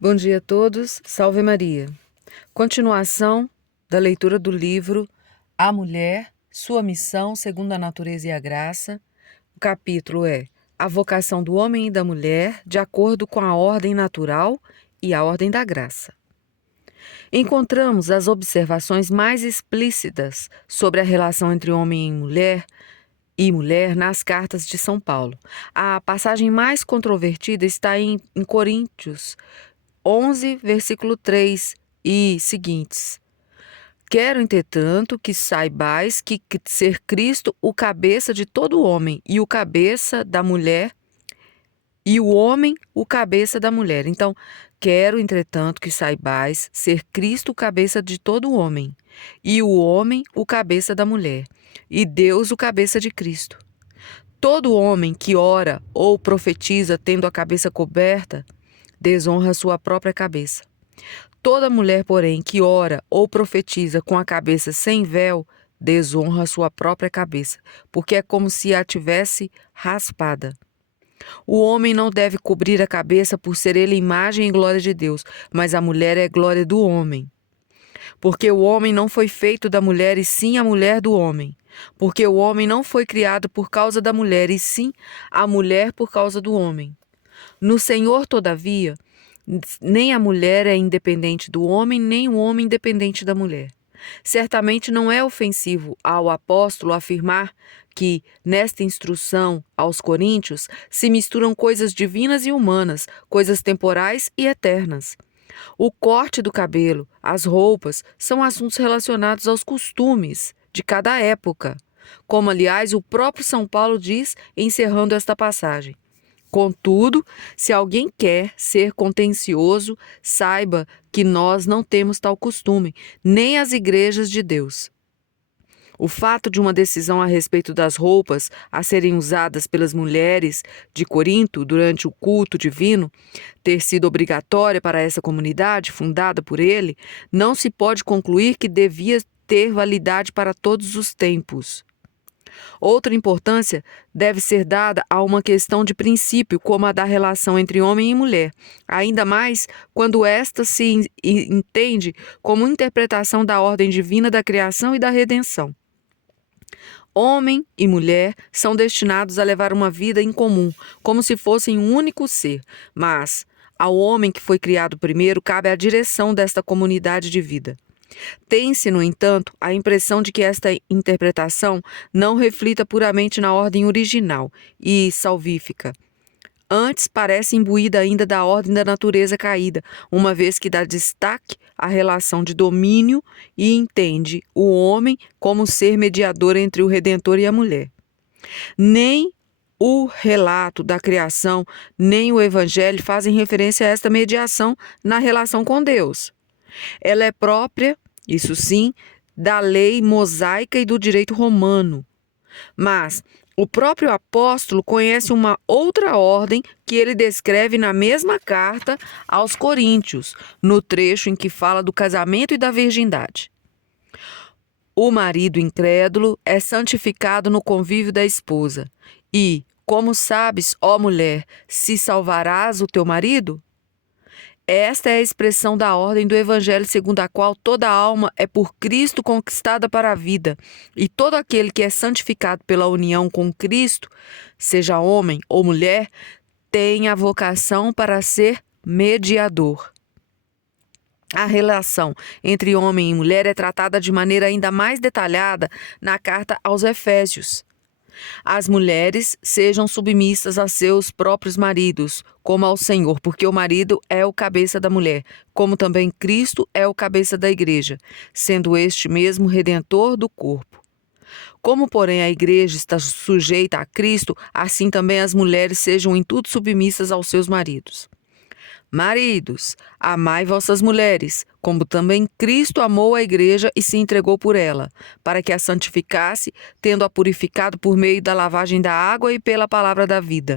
Bom dia a todos, salve Maria. Continuação da leitura do livro A Mulher, Sua Missão segundo a Natureza e a Graça. O capítulo é A Vocação do Homem e da Mulher de acordo com a ordem natural e a ordem da graça. Encontramos as observações mais explícitas sobre a relação entre homem e mulher nas cartas de São Paulo. A passagem mais controvertida está em Coríntios 11, versículo 3 e seguintes. Quero, entretanto, que saibais que ser Cristo o cabeça de todo homem, e o cabeça da mulher, e o homem o cabeça da mulher. Então, quero, entretanto, que saibais ser Cristo o cabeça de todo homem, e o homem o cabeça da mulher, e Deus o cabeça de Cristo. Todo homem que ora ou profetiza tendo a cabeça coberta, desonra sua própria cabeça. Toda mulher, porém, que ora ou profetiza com a cabeça sem véu, desonra sua própria cabeça, porque é como se a tivesse raspada. O homem não deve cobrir a cabeça por ser ele imagem e glória de Deus, mas a mulher é glória do homem. Porque o homem não foi feito da mulher, e sim a mulher do homem. Porque o homem não foi criado por causa da mulher, e sim a mulher por causa do homem. No Senhor, todavia, nem a mulher é independente do homem, nem o homem independente da mulher. Certamente não é ofensivo ao apóstolo afirmar que, nesta instrução aos coríntios, se misturam coisas divinas e humanas, coisas temporais e eternas. O corte do cabelo, as roupas, são assuntos relacionados aos costumes de cada época, como, aliás, o próprio São Paulo diz encerrando esta passagem. Contudo, se alguém quer ser contencioso, saiba que nós não temos tal costume, nem as igrejas de Deus. O fato de uma decisão a respeito das roupas a serem usadas pelas mulheres de Corinto durante o culto divino ter sido obrigatória para essa comunidade fundada por ele, não se pode concluir que devia ter validade para todos os tempos. Outra importância deve ser dada a uma questão de princípio, como a da relação entre homem e mulher, ainda mais quando esta se entende como interpretação da ordem divina da criação e da redenção. Homem e mulher são destinados a levar uma vida em comum, como se fossem um único ser, mas ao homem que foi criado primeiro cabe a direção desta comunidade de vida. Tem-se, no entanto, a impressão de que esta interpretação não reflita puramente na ordem original e salvífica. Antes, parece imbuída ainda da ordem da natureza caída, uma vez que dá destaque à relação de domínio e entende o homem como ser mediador entre o Redentor e a mulher. Nem o relato da criação, nem o Evangelho fazem referência a esta mediação na relação com Deus. Ela é própria, isso sim, da lei mosaica e do direito romano. Mas o próprio apóstolo conhece uma outra ordem que ele descreve na mesma carta aos Coríntios, no trecho em que fala do casamento e da virgindade. O marido incrédulo é santificado no convívio da esposa. E, como sabes, ó mulher, se salvarás o teu marido? Esta é a expressão da ordem do Evangelho segundo a qual toda alma é por Cristo conquistada para a vida, e todo aquele que é santificado pela união com Cristo, seja homem ou mulher, tem a vocação para ser mediador. A relação entre homem e mulher é tratada de maneira ainda mais detalhada na carta aos Efésios. As mulheres sejam submissas a seus próprios maridos, como ao Senhor, porque o marido é o cabeça da mulher, como também Cristo é o cabeça da igreja, sendo este mesmo redentor do corpo. Como, porém, a igreja está sujeita a Cristo, assim também as mulheres sejam em tudo submissas aos seus maridos. Maridos, amai vossas mulheres, como também Cristo amou a igreja e se entregou por ela, para que a santificasse, tendo-a purificado por meio da lavagem da água e pela palavra da vida,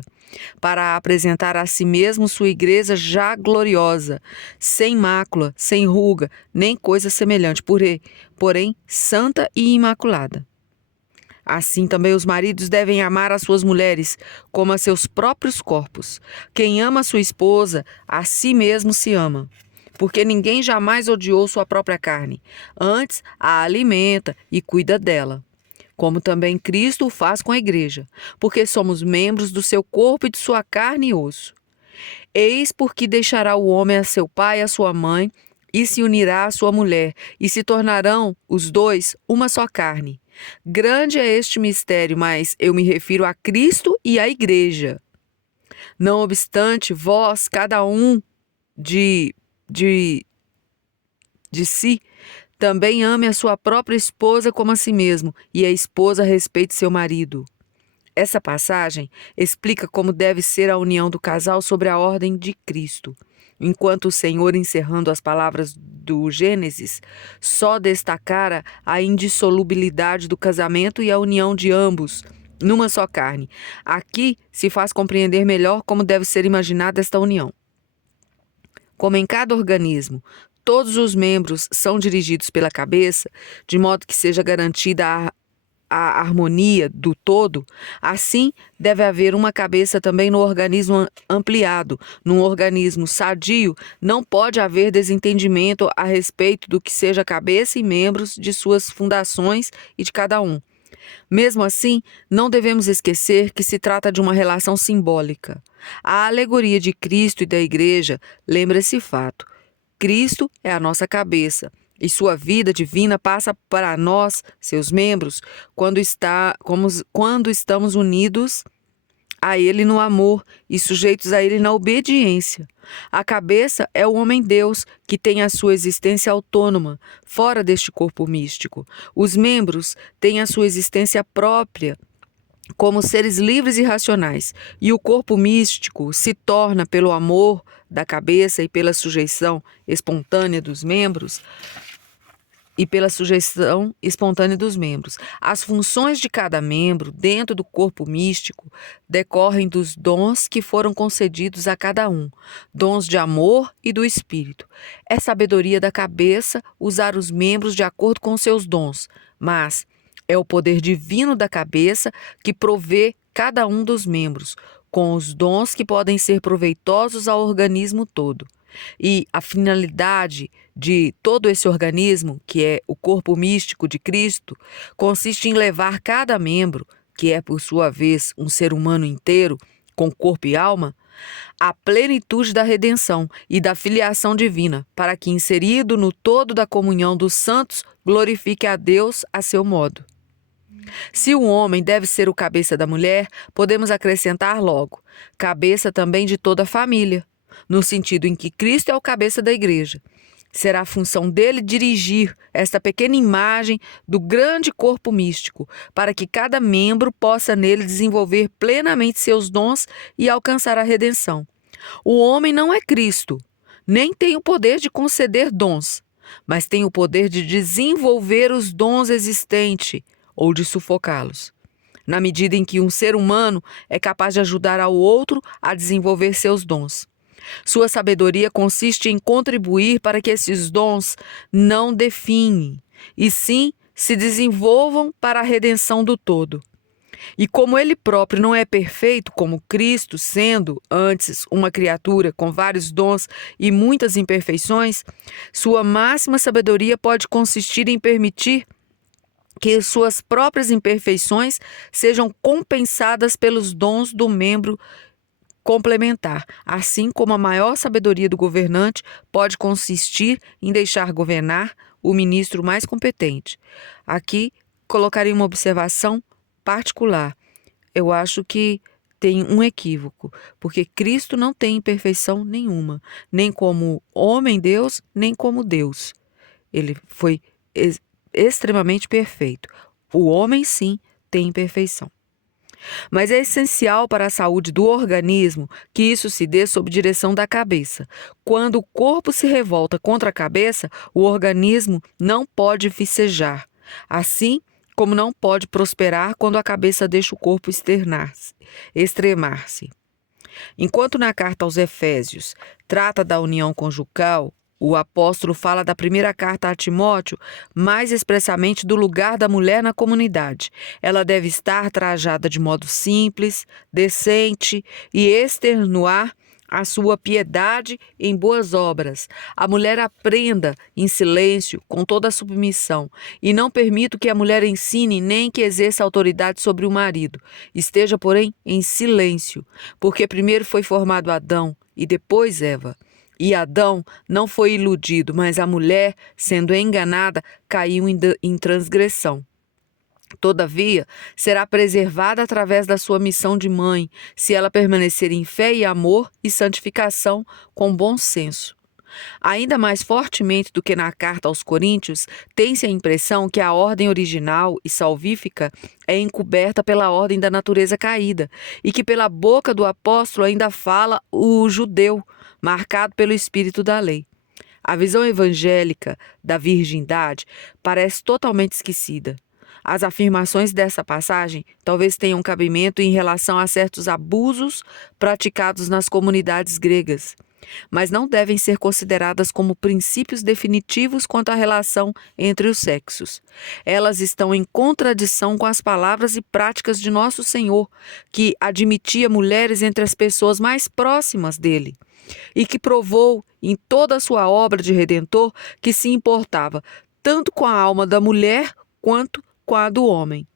para apresentar a si mesmo sua igreja já gloriosa, sem mácula, sem ruga, nem coisa semelhante, porém santa e imaculada. Assim também os maridos devem amar as suas mulheres como a seus próprios corpos. Quem ama sua esposa, a si mesmo se ama. Porque ninguém jamais odiou sua própria carne. Antes, a alimenta e cuida dela. Como também Cristo o faz com a igreja, porque somos membros do seu corpo e de sua carne e osso. Eis porque deixará o homem a seu pai e a sua mãe, e se unirá à sua mulher, e se tornarão os dois uma só carne. Grande é este mistério, mas eu me refiro a Cristo e à igreja. Não obstante, vós, cada um de si, também ame a sua própria esposa como a si mesmo, e a esposa respeite seu marido. Essa passagem explica como deve ser a união do casal sobre a ordem de Cristo. Enquanto o Senhor, encerrando as palavras do Gênesis, só destacara a indissolubilidade do casamento e a união de ambos numa só carne. Aqui se faz compreender melhor como deve ser imaginada esta união. Como em cada organismo, todos os membros são dirigidos pela cabeça, de modo que seja garantida a harmonia do todo, assim deve haver uma cabeça também no organismo ampliado. Num organismo sadio, não pode haver desentendimento a respeito do que seja a cabeça e membros de suas fundações e de cada um. Mesmo assim, não devemos esquecer que se trata de uma relação simbólica. A alegoria de Cristo e da Igreja lembra esse fato. Cristo é a nossa cabeça e sua vida divina passa para nós, seus membros, quando estamos unidos a Ele no amor e sujeitos a Ele na obediência. A cabeça é o homem-deus que tem a sua existência autônoma, fora deste corpo místico. Os membros têm a sua existência própria, como seres livres e racionais, e o corpo místico se torna, pelo amor da cabeça e pela sujeição espontânea dos membros, As funções de cada membro dentro do corpo místico decorrem dos dons que foram concedidos a cada um, dons de amor e do espírito. É sabedoria da cabeça usar os membros de acordo com seus dons, mas é o poder divino da cabeça que provê cada um dos membros, com os dons que podem ser proveitosos ao organismo todo. E a finalidade de todo esse organismo, que é o corpo místico de Cristo, consiste em levar cada membro, que é por sua vez um ser humano inteiro, com corpo e alma, à plenitude da redenção e da filiação divina, para que, inserido no todo da comunhão dos santos, glorifique a Deus a seu modo. Se o homem deve ser o cabeça da mulher, podemos acrescentar logo, cabeça também de toda a família, no sentido em que Cristo é o cabeça da igreja. Será a função dele dirigir esta pequena imagem do grande corpo místico, para que cada membro possa nele desenvolver plenamente seus dons e alcançar a redenção. O homem não é Cristo, nem tem o poder de conceder dons, mas tem o poder de desenvolver os dons existentes ou de sufocá-los. Na medida em que um ser humano é capaz de ajudar ao outro a desenvolver seus dons. Sua sabedoria consiste em contribuir para que esses dons não definhem, e sim se desenvolvam para a redenção do todo. E como ele próprio não é perfeito como Cristo, sendo antes uma criatura com vários dons e muitas imperfeições, sua máxima sabedoria pode consistir em permitir que suas próprias imperfeições sejam compensadas pelos dons do membro complementar, assim como a maior sabedoria do governante pode consistir em deixar governar o ministro mais competente. Aqui colocarei uma observação particular. Eu acho que tem um equívoco, porque Cristo não tem imperfeição nenhuma, nem como homem-deus, nem como Deus. Ele foi extremamente perfeito. O homem, sim, tem imperfeição. Mas é essencial para a saúde do organismo que isso se dê sob direção da cabeça. Quando o corpo se revolta contra a cabeça, o organismo não pode vicejar, assim como não pode prosperar quando a cabeça deixa o corpo extremar-se. Enquanto na carta aos Efésios trata da união conjugal, O apóstolo fala da primeira carta a Timóteo, mais expressamente do lugar da mulher na comunidade. Ela deve estar trajada de modo simples, decente e externuar a sua piedade em boas obras. A mulher aprenda em silêncio, com toda a submissão, e não permito que a mulher ensine nem que exerça autoridade sobre o marido. Esteja, porém, em silêncio, porque primeiro foi formado Adão e depois Eva. E Adão não foi iludido, mas a mulher, sendo enganada, caiu em transgressão. Todavia, será preservada através da sua missão de mãe, se ela permanecer em fé e amor e santificação com bom senso. Ainda mais fortemente do que na carta aos Coríntios, tem-se a impressão que a ordem original e salvífica é encoberta pela ordem da natureza caída e que pela boca do apóstolo ainda fala o judeu, marcado pelo espírito da lei. A visão evangélica da virgindade parece totalmente esquecida. As afirmações dessa passagem talvez tenham cabimento em relação a certos abusos praticados nas comunidades gregas, mas não devem ser consideradas como princípios definitivos quanto à relação entre os sexos. Elas estão em contradição com as palavras e práticas de Nosso Senhor, que admitia mulheres entre as pessoas mais próximas dele, e que provou em toda a sua obra de redentor que se importava tanto com a alma da mulher quanto com a do homem.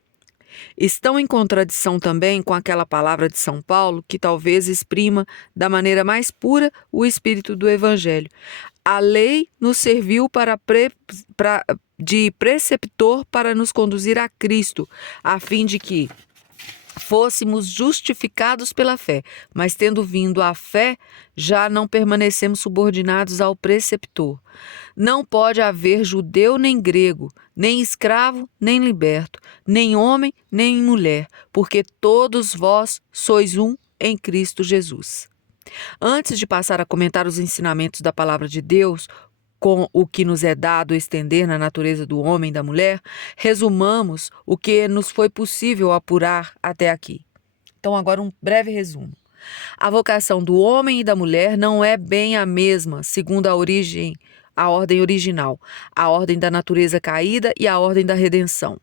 Estão em contradição também com aquela palavra de São Paulo que talvez exprima da maneira mais pura o espírito do Evangelho. A lei nos serviu de preceptor para nos conduzir a Cristo, a fim de que fôssemos justificados pela fé, mas tendo vindo a fé, já não permanecemos subordinados ao preceptor. Não pode haver judeu nem grego, nem escravo nem liberto, nem homem nem mulher, porque todos vós sois um em Cristo Jesus. Antes de passar a comentar os ensinamentos da palavra de Deus, com o que nos é dado estender na natureza do homem e da mulher, resumamos o que nos foi possível apurar até aqui. Então, agora um breve resumo. A vocação do homem e da mulher não é bem a mesma, segundo a ordem original, a ordem da natureza caída e a ordem da redenção.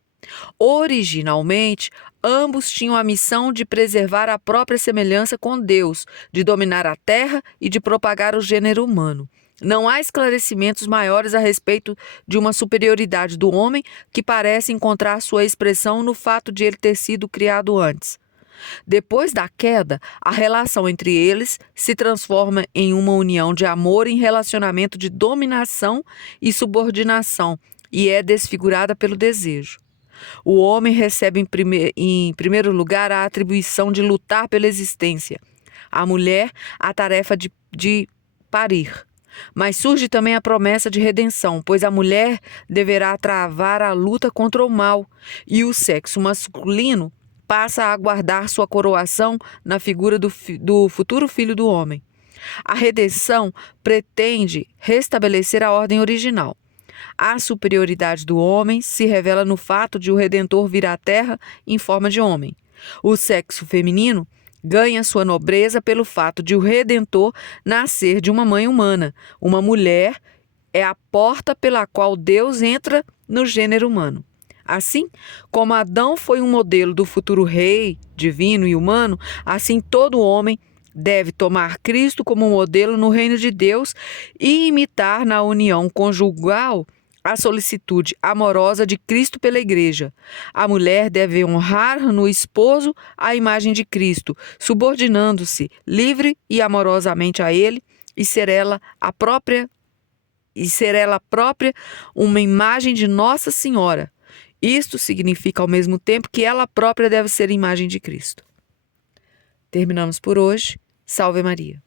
Originalmente, ambos tinham a missão de preservar a própria semelhança com Deus, de dominar a terra e de propagar o gênero humano. Não há esclarecimentos maiores a respeito de uma superioridade do homem que parece encontrar sua expressão no fato de ele ter sido criado antes. Depois da queda, a relação entre eles se transforma em uma união de amor em relacionamento de dominação e subordinação e é desfigurada pelo desejo. O homem recebe em primeiro lugar a atribuição de lutar pela existência, a mulher a tarefa de parir. Mas surge também a promessa de redenção, pois a mulher deverá travar a luta contra o mal e o sexo masculino passa a aguardar sua coroação na figura do futuro filho do homem. A redenção pretende restabelecer a ordem original. A superioridade do homem se revela no fato de o Redentor vir à Terra em forma de homem. O sexo feminino ganha sua nobreza pelo fato de o Redentor nascer de uma mãe humana. Uma mulher é a porta pela qual Deus entra no gênero humano. Assim como Adão foi um modelo do futuro rei, divino e humano, assim todo homem deve tomar Cristo como modelo no reino de Deus e imitar na união conjugal a solicitude amorosa de Cristo pela Igreja. A mulher deve honrar no esposo a imagem de Cristo, subordinando-se livre e amorosamente a ele e ser ela própria uma imagem de Nossa Senhora. Isto significa ao mesmo tempo que ela própria deve ser imagem de Cristo. Terminamos por hoje. Salve Maria.